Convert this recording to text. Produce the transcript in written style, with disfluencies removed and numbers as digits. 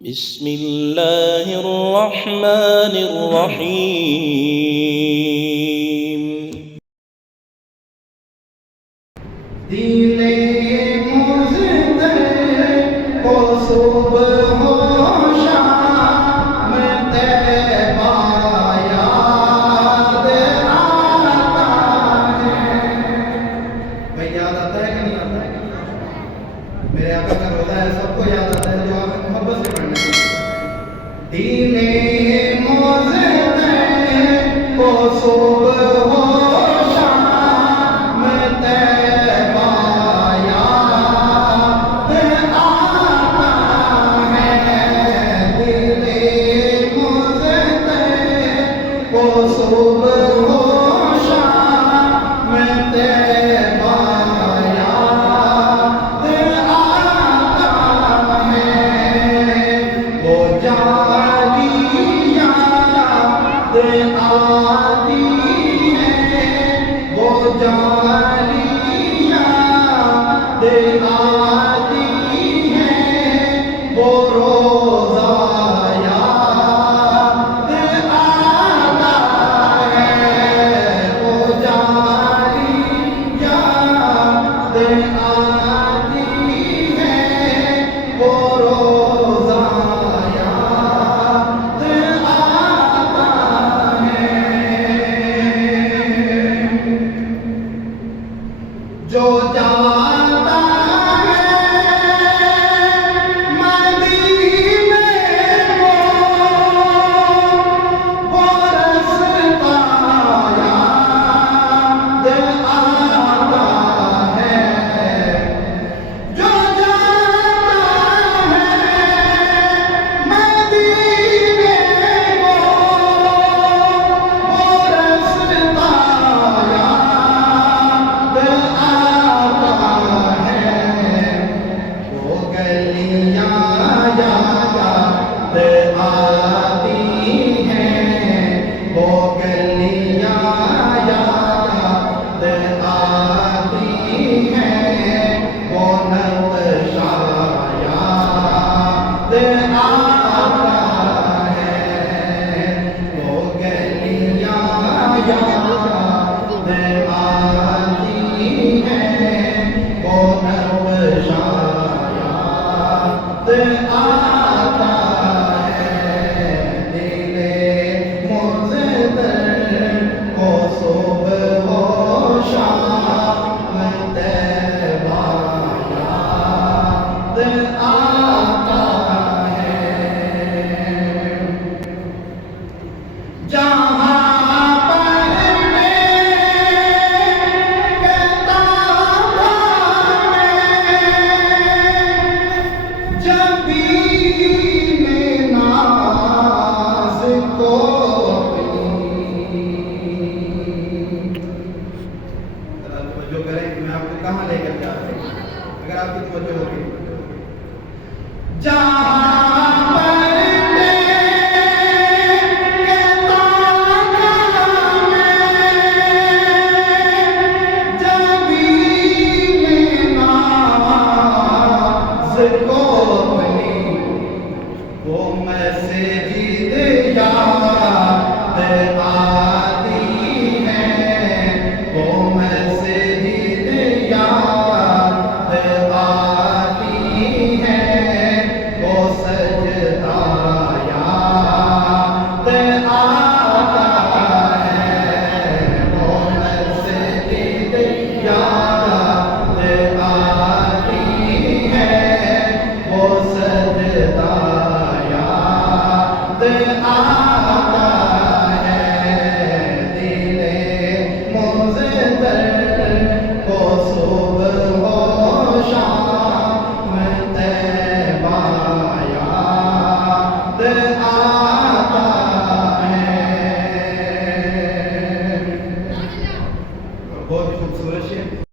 بسم الله الرحمن الرحيم दिले मुझदे को सुबह हो शाम तैबा याद आता है। भाई याद आता है कि नहीं आता है? मेरे आका का रोज़ा है, सबको याद आता है जो आप मोहब्बत से पढ़ना चाहिए। दिले मुझदे को सुबह हो शाम तैबा याद आता है। दिले मुझदे को सुबह हो शाम तैबा याद आता है। वो जारी याद आती है, वो जारी याद आती है, वो रोज़ा याद आता है। वो जारी याद आती है, वो रोज़ा याद आता है। जो जाता है मदीने को, वो रास्ता याद आता है। जो जाता है मदीने को, वो रास्ता याद आता है। वो गलियां याद आती हैं, वो गलियां याद आती हैं, वो नक्शा याद आता है। वो गलियां याद आती हैं, वो नक्शा याद आता है। दिले मुझदे को सुबह हो शाम तैबा याद आता है। जहाँ पर मेरे ताबा में जबीने नाज़ को ज़रा तवज्जो करें कि मैं आपको कहाँ लेकर जा रहा हूँ, अगर आपकी तवज्जो होगी। जहाँ पर मेरे ताबा में जबीने नाज़ को वो मैं से